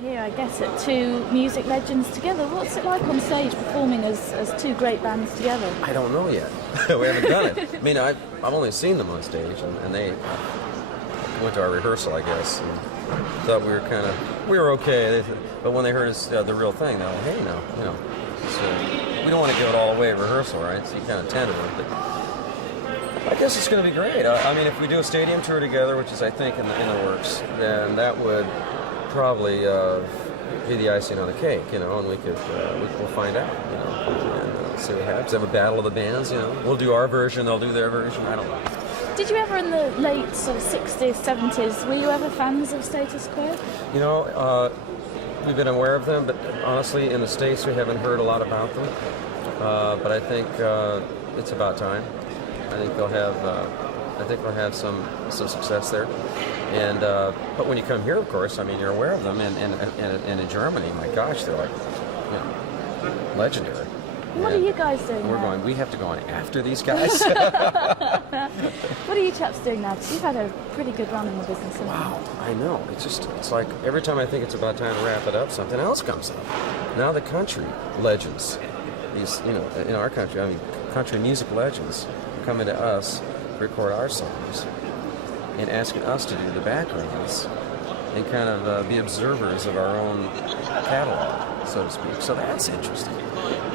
Here, I guess, at two music legends together. What's it like on stage performing as two great bands together? I don't know yet. We haven't done it. I mean, I've only seen them on stage, and they went to our rehearsal, I guess, and thought we were okay. But when they heard us, the real thing, they're like, hey, no, so we don't want to give it all away at rehearsal, right? So you kind of tentative, but I guess it's going to be great. I mean, if we do a stadium tour together, which is, I think, in the works, then that would probably be the icing on the cake, and we'll find out, and see what happens. Have a battle of the bands, We'll do our version, they'll do their version. I don't know. Did you ever, in the late sort of 60s, 70s, were you ever fans of Status Quo? We've been aware of them, but honestly, in the States, we haven't heard a lot about them. But I think it's about time. I think they'll have some success there. And but when you come here, of course, I mean, you're aware of them, and in Germany, my gosh, they're like, legendary. What are you guys doing We're now? going, we have to go on after these guys. What are you chaps doing now? Because you've had a pretty good run in the business, haven't you? Wow, I know. It's like every time I think it's about time to wrap it up, something else comes up. Now the country legends, these, in our country, I mean, country music legends are coming to us to record our songs and asking us to do the backgrounds and kind of be observers of our own catalog, so to speak. So that's interesting.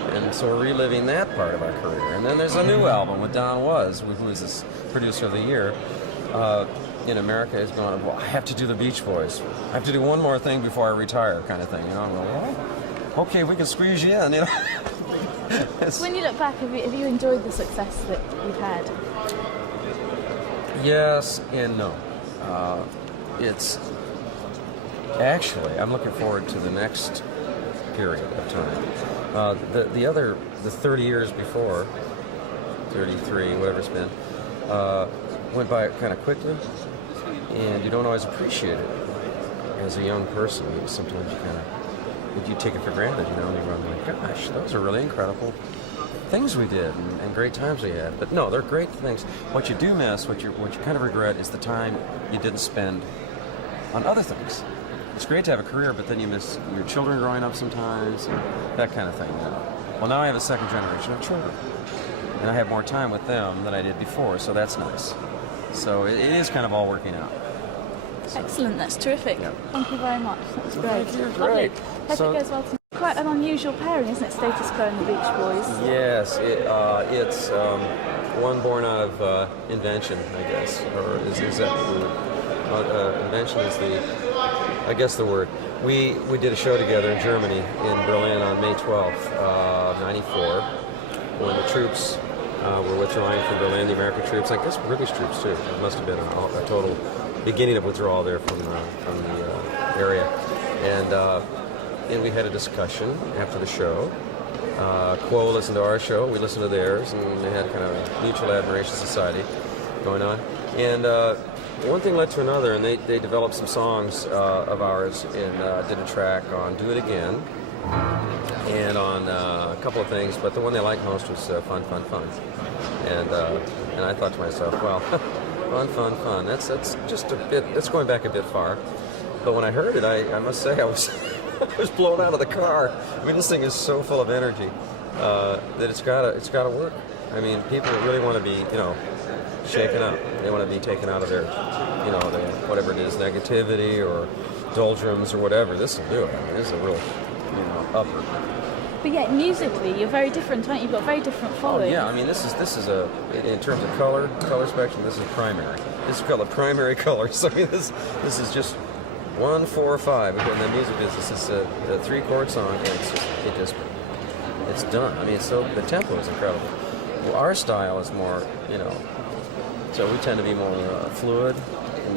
And so we're reliving that part of our career. And then there's a new album with Don Was, who is this producer of the year. In America is going, well, I have to do the Beach Boys. I have to do one more thing before I retire, kind of thing. I'm going, well, okay, we can squeeze you in. When you look back, have you enjoyed the success that you've had? Yes and no. It's actually, I'm looking forward to the next period of time. The 30 years before, 33, whatever it's been, went by kind of quickly, and you don't always appreciate it as a young person. Sometimes you take it for granted, and you run like, gosh, those are really incredible things we did and great times we had. But no, they're great things. What you do miss, what you kind of regret, is the time you didn't spend on other things. It's great to have a career, but then you miss your children growing up sometimes, and that kind of thing. Well, now I have a second generation of children, and I have more time with them than I did before, so that's nice. So it is kind of all working out. So. Excellent, that's terrific. Yeah. Thank you very much. That's great. Thank you. Lovely. Great. Hope So- it goes well tonight. Quite an unusual pairing, isn't it? Status Quo and the Beach Boys. Yes, it's one born out of invention, I guess, or is that the word? Invention is the word. We did a show together in Germany, in Berlin, on May 12th, 94, when the troops were withdrawing from Berlin, the American troops, I guess British troops too. It must have been a total beginning of withdrawal there from the area. And we had a discussion after the show. Quo listened to our show, we listened to theirs, and they had kind of a mutual admiration society going on. And one thing led to another, and they developed some songs of ours and did a track on Do It Again and on a couple of things, but the one they liked most was Fun, Fun, Fun. And I thought to myself, well, fun, fun, fun. That's just a bit, that's going back a bit far. But when I heard it, I must say I was I was blown out of the car. I mean, this thing is so full of energy that it's gotta work. I mean, people really want to be, shaken up. They want to be taken out of their, whatever it is, negativity or doldrums or whatever. This will do it. I mean, this is a real, upper. But yet, musically, you're very different, aren't you? You've got very different following. Oh yeah, I mean, this is in terms of color spectrum, this is primary. This is called primary colors. I mean, this is just 1, 4, 5. In the music business, it's a 3-chord song, and it's done. I mean, the tempo is incredible. Well, our style is more, so we tend to be more fluid,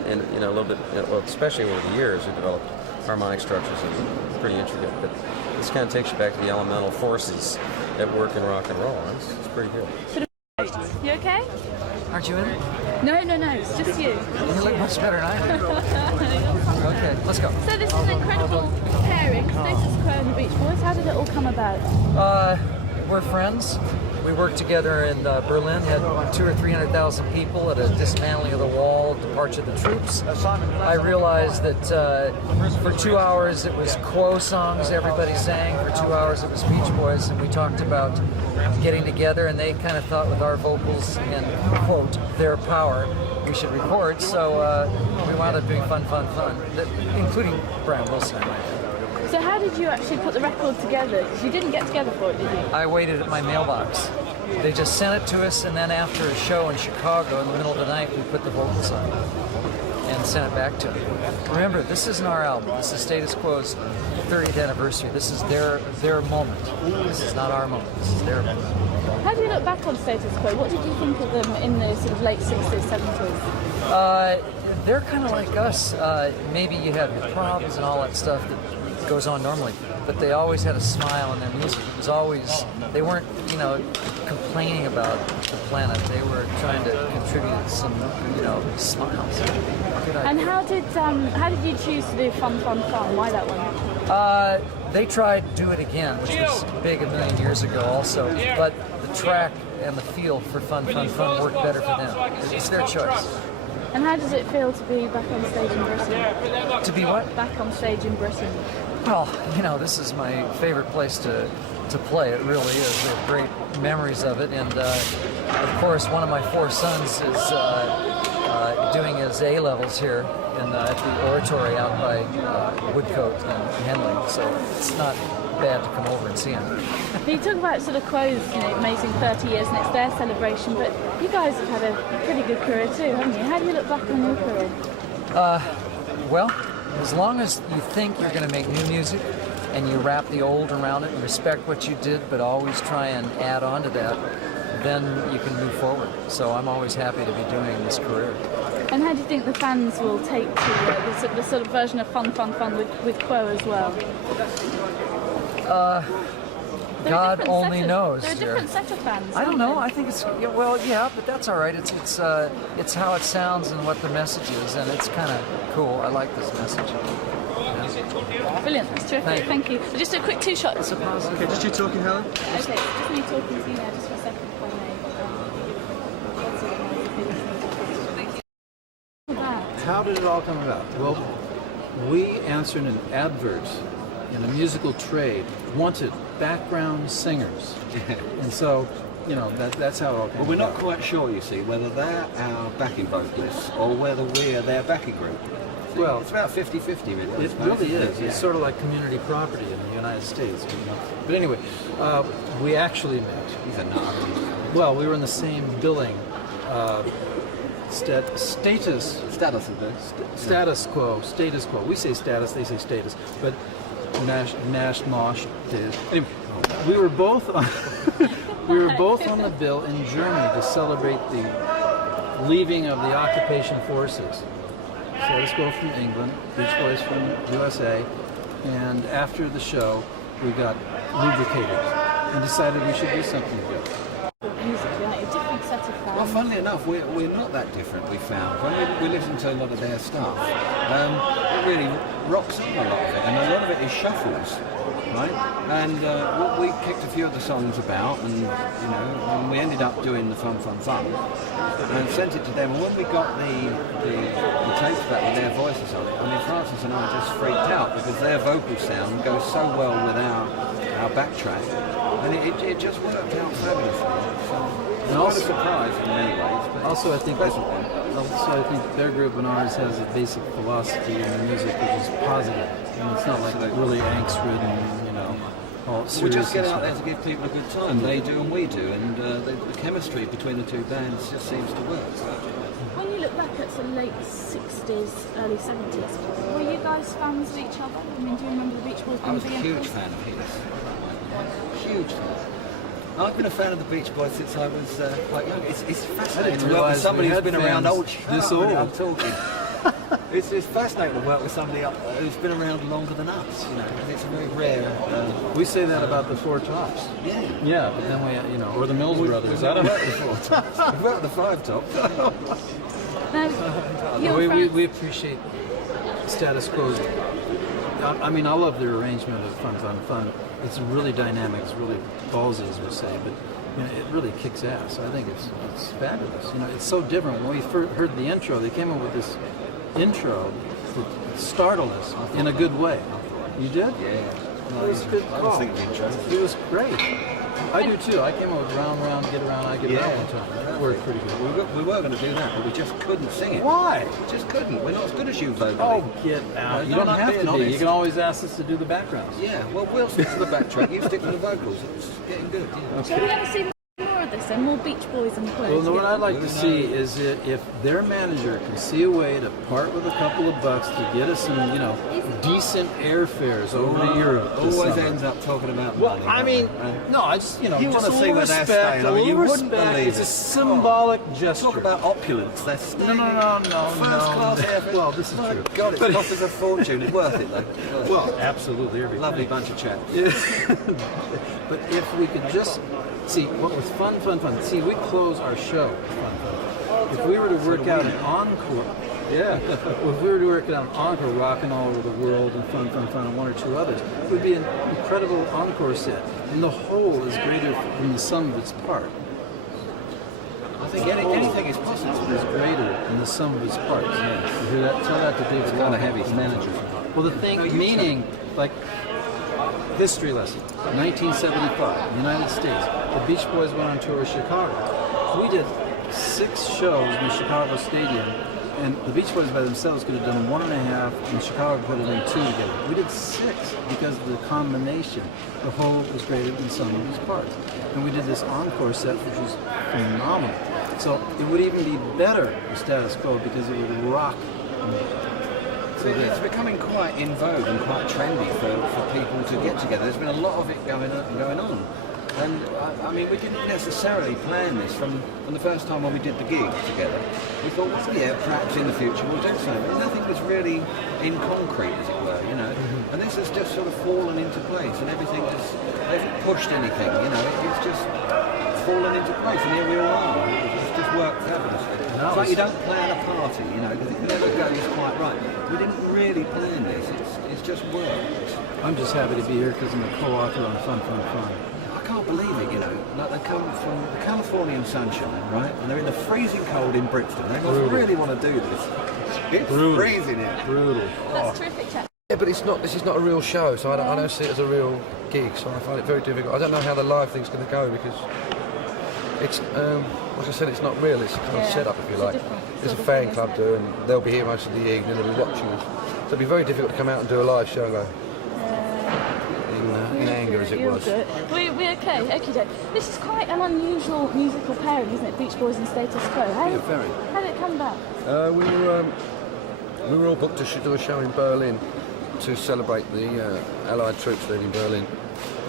and a little bit, especially over the years, we developed harmonic structures and pretty intricate. But this kind of takes you back to the elemental forces that work in rock and roll. It's pretty good. You okay? Aren't you in it? No, it's just you. You look much better than I do. Okay, let's go. So this is an incredible pairing, Status Quo and the Beach Boys. How did it all come about? We're friends. we worked together in Berlin, had 200,000 or 300,000 people at a dismantling of the wall, departure of the troops. I realized that for 2 hours it was Quo songs everybody sang, for 2 hours it was Beach Boys, and we talked about getting together, and they kind of thought with our vocals and, quote, their power, we should record, so we wound up doing fun, including Brian Wilson. So how did you actually put the record together? Because you didn't get together for it, did you? I waited at my mailbox. They just sent it to us, and then after a show in Chicago in the middle of the night, we put the vocals on and sent it back to them. Remember, this isn't our album. This is Status Quo's 30th anniversary. This is their moment. This is not our moment. This is their moment. How do you look back on Status Quo? What did you think of them in the sort of late 60s, 70s? They're kind of like us. Maybe you have your problems and all that stuff that goes on normally, but they always had a smile in their music. It was always, they weren't, complaining about the planet. They were trying to contribute some, smiles. And how did you choose to do Fun? Why that one? They tried Do It Again, which was big a million years ago also, but the track and the feel for Fun worked better for them. It's their choice. And how does it feel to be back on stage in Britain? To be what? Back on stage in Britain. Well, this is my favorite place to play. It really is. We have great memories of it, and of course, one of my 4 sons is doing his A levels here at the Oratory out by Woodcote and Henley. So it's not bad to come over and see him. You talk about sort of Quo's, amazing 30 years, and it's their celebration. But you guys have had a pretty good career too, haven't you? How do you look back on your career? Well, as long as you think you're going to make new music and you wrap the old around it and respect what you did, but always try and add on to that, then you can move forward. So I'm always happy to be doing this career. And how do you think the fans will take to the sort of version of Fun with Quo as well? God only knows. They're a different set of fans. I don't know. I think it's but that's all right. It's how it sounds and what the message is, and it's kind of cool. I like this message. Brilliant. That's terrific. Thank you. Just a quick 2 shots. Okay, just you talking, Helen? Okay, just me talking to you now, just for a second, if I may. How did it all come about? Well, we answered an advert in a musical trade, wanted background singers. And so, that's how it all came Well, we're not about. quite sure, you see, whether they're our backing vocalists or whether we're their backing group. Well, It's about 50-50, really. I it suppose, really isn't is. it? It's sort of like community property in the United States. But anyway, we actually met. He's a nut. Well, we were in the same billing. Status quo. We say status, they say status. But Nash Mosh did. Anyway, we were both on the bill in Germany to celebrate the leaving of the occupation forces. Status Quo from England, Beach Boys from USA, and after the show, we got lubricated and decided we should do something together. Musically, aren't you? Different set of fans. Well, funnily enough, we're not that different, we found. When we listen to a lot of their stuff, it really rocks on a lot of it, and a lot of it is shuffles, right? And we kicked a few of the songs about, and we ended up doing the Fun, and sent it to them. And when we got the tapes back with their voices on it, Francis and I just freaked out because their vocal sound goes so well with our backtrack, and it just worked out fabulously. So, quite a surprise in many ways. But Also, I think pleasant one. their group and ours has a basic philosophy in the music which is positive, and it's not like really angst-ridden, all serious. We just get and out there stuff. to give people a good time. They do and we do, and the chemistry between the two bands just seems to work. When you look back at the late 60s, early 70s, were you guys fans of each other? Do you remember the Beach Boys I was a being huge fan of his. Huge fan. I've been a fan of the Beach Boys since I was quite young. It's fascinating to work with realise somebody we who's had been around fans old. this Shut up, old. I'm talking. It's fascinating to work with somebody who's been around longer than us, and it's a very rare. We say that about the Four Tops. Yeah. Yeah, but then we, or the Mills Brothers. I We've don't worked with the Four Tops. We've worked with the Five Tops. Now, know. your friends- We appreciate Status Quo's. I love their arrangement of Fun. It's really dynamic. It's really ballsy, as we say. But you know, it really kicks ass. I think it's fabulous. You know, it's so different. When we first heard the intro, they came up with this intro that startled us in a good way. You did? Yeah. It was a good I call. was thinking the intro. It was great. I do too. I came up with round, round, get around, I get around one time. That worked pretty good. We were going to do that, but we just couldn't sing it. Why? We just couldn't. We're not as good as you vocally. Oh, get out. You No, don't not have being to be. You honest. can always ask us to do the backgrounds. Yeah, well, we'll stick to the backtrack. You stick to the vocals. It's getting good. Yeah. Shall we ever see more of this and more Beach Boys and clothes? Well, what I'd like to see is if their manager can see a way to part with a couple of bucks to get us some, you know, decent airfares over to Europe. this Always summer. ends up talking about Well, money. I mean, Right? no, I just, you know, You just wanna a see little where they're respect, staying. I a mean, you little wouldn't respect. believe It's a it. symbolic gesture. Talk about opulence. They're staying. No. First class airfare. Well, this is My true. God, it costs us a fortune. It's worth it, though. Well, absolutely. Every Lovely bunch of chaps. But if we could just see what was fun. See, we close our show with fun. If we were to work out an encore, if we were to work out an encore, rocking all over the world and fun, and one or two others, it would be an incredible encore set. And the whole is greater than the sum of its part. I think anything is possible. Is greater than the sum of its parts. You hear that? Tell that to David. It's kinda heavy the stuff. manager. Well, the thing, meaning, like, history lesson, 1975, United States. The Beach Boys went on tour with Chicago. We did 6 shows in the Chicago Stadium, and the Beach Boys by themselves could have done 1.5, and Chicago could have done 2 together. We did 6 because of the combination. The whole was greater than some of its parts. And we did this encore set, which was phenomenal. So it would even be better with Status Quo because it would rock. So it's becoming quite in vogue and quite trendy for people to get together. There's been a lot of it going on. And I mean, we didn't necessarily plan this from the first time when we did the gig together. We thought, well, yeah, perhaps in the future we'll do something. But nothing was really in concrete, as it were, you know. And this has just sort of fallen into place, and everything they haven't pushed anything, you know. It's just fallen into place, and here we all are. It's just worked fabulously. It's like you don't plan a party, you know, because it never goes quite right. We didn't really plan this. It's just worked. I'm just happy to be here because I'm a co-author on Fun. I can't believe it, you know. Like they come from the Californian sunshine, right? And they're in the freezing cold in Brixton. They must really want to do this. It's freezing here. Brutal. That's terrific, chap. Yeah, but it's not. This is not a real show, so I don't see it as a real gig. So I find it very difficult. I don't know how the live thing's going to go because it's, like I said, it's not real. It's kind of set up, if you like. There's a fan club do, and they'll be here most of the evening. They'll be watching us. So it'd be very difficult to come out and do a live show and go in anger, as it was. We're okay. Okay, this is quite an unusual musical pairing, isn't it? Beach Boys and Status Quo. How did it come about? We were all booked to do a show in Berlin to celebrate the Allied troops leaving Berlin,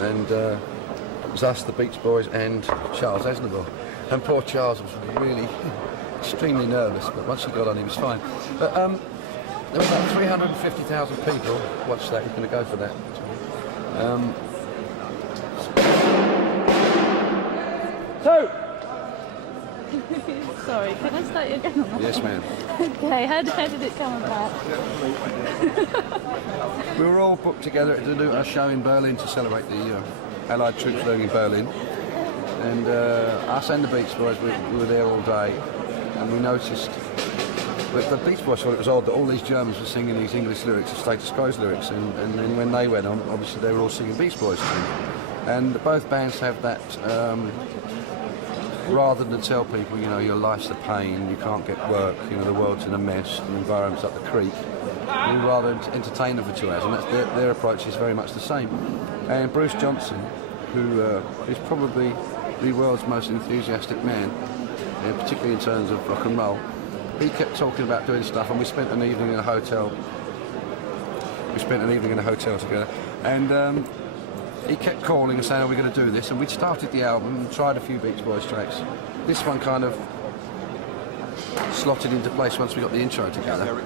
and it was us, the Beach Boys, and Charles Aznavour. And poor Charles was really extremely nervous, but once he got on, he was fine. But there were about 350,000 people watched that. He's going to go for that. Sorry, can I start you again on that? Yes, ma'am. Okay, how did it come about? We were all booked together to do a show in Berlin to celebrate the Allied troops leaving Berlin. And us and the Beach Boys, we were there all day, and we noticed that the Beach Boys thought it was odd that all these Germans were singing these English lyrics, the Status Quo's lyrics, and then when they went on, obviously they were all singing Beach Boys too. And both bands have that, rather than tell people, you know, your life's a pain, you can't get work, you know, the world's in a mess, the environment's up the creek, we'd rather entertain them for 2 hours, and that's their approach is very much the same. And Bruce Johnson, who is probably the world's most enthusiastic man, particularly in terms of rock and roll, he kept talking about doing stuff, and we spent an evening in a hotel. Together, and he kept calling and saying, "Are we going to do this?" And we'd started the album and tried a few Beach Boys tracks. This one kind of slotted into place once we got the intro together,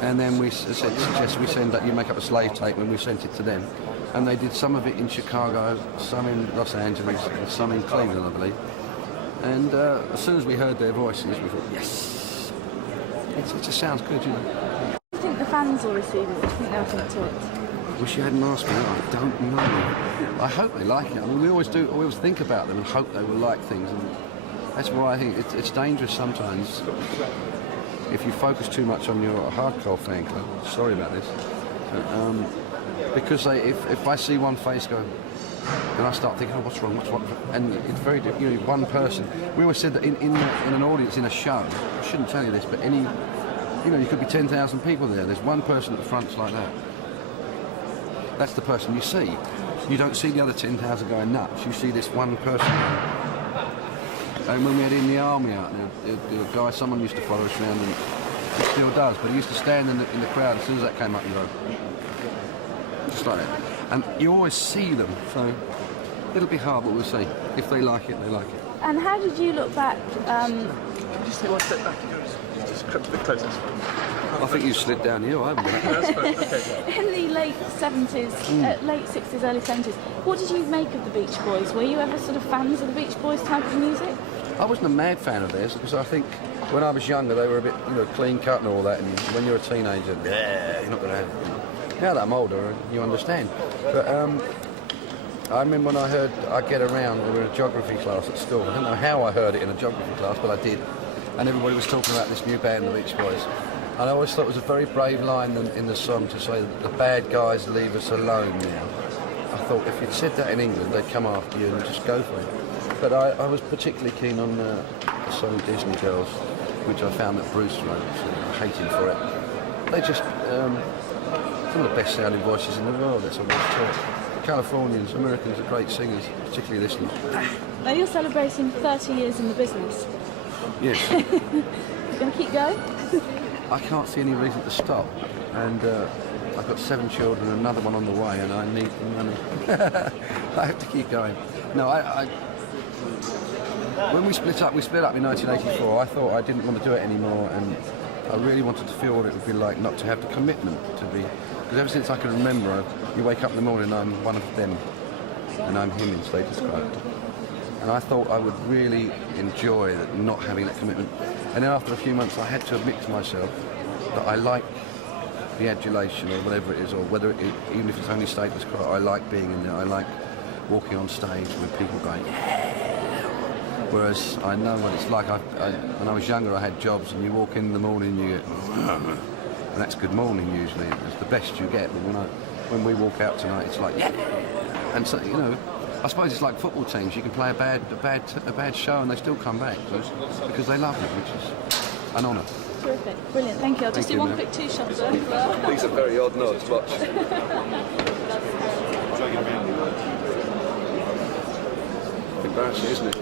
and then we suggested we send that, you make up a slave tape, and we sent it to them. And they did some of it in Chicago, some in Los Angeles, and some in Cleveland, I believe. And as soon as we heard their voices, we thought, yes, it just sounds good, you know. Do you think the fans will receive it? Do you think they'll think to it? Wish you hadn't asked me. I don't know. I hope they like it. I mean, we always do. We always think about them and hope they will like things, and that's why I think it's dangerous sometimes if you focus too much on your hardcore fan club. Sorry about this, because if I see one face go, then I start thinking, oh, what's wrong? What's wrong? And it's very, one person. We always said that in an audience in a show. I shouldn't tell you this, but you could be 10,000 people there. There's one person at the front's like that. That's the person you see. You don't see the other 10,000 going nuts. You see this one person. And when we had In the Army out there, the guy, someone used to follow us around, and he still does, but he used to stand in the crowd as soon as that came up and go, just like that. And you always see them, so it'll be hard, but we'll see. If they like it, they like it. And how did you look back? Just take one step back. Just crept a bit closer. I think you slid down here, I haven't been. Okay. In the late 70s, late 60s, early 70s, what did you make of the Beach Boys? Were you ever sort of fans of the Beach Boys type of music? I wasn't a mad fan of theirs, because I think when I was younger they were a bit, clean cut and all that, and when you're a teenager, you're not going to have it. Now that I'm older, you understand. But I remember when I heard I Get Around, we were in a geography class at school. I don't know how I heard it in a geography class, but I did. And everybody was talking about this new band, the Beach Boys. And I always thought it was a very brave line in the song to say that the bad guys leave us alone now. I thought if you'd said that in England, they'd come after you and just go for it. But I was particularly keen on the song Disney Girls, which I found that Bruce wrote, so I hate him for it. They just, some of the best sounding voices in the world, that's what I was taught. Californians, Americans are great singers, particularly this one. Now you're celebrating 30 years in the business. Yes. You're going to keep going? I can't see any reason to stop, and I've got 7 children, another one on the way, and I need the money. I have to keep going. No, when we split up in 1984. I thought I didn't want to do it anymore, and I really wanted to feel what it would be like not to have the commitment to be. Because ever since I can remember, you wake up in the morning, I'm one of them, and I'm him in status quo. And I thought I would really enjoy not having that commitment. And then after a few months, I had to admit to myself that I like the adulation or whatever it is, or even if it's only status quo, I like being in there. I like walking on stage with people going, yeah. Whereas I know what it's like. When I was younger, I had jobs, and you walk in the morning, you get, and that's good morning usually. It's the best you get. But when we walk out tonight, it's like, yeah. And so, I suppose it's like football teams. You can play a bad show and they still come back because they love it, which is an honour. Terrific, brilliant, thank you. I'll just do one quick two-shotter. These are very odd nods, watch. Embarrassing, isn't it?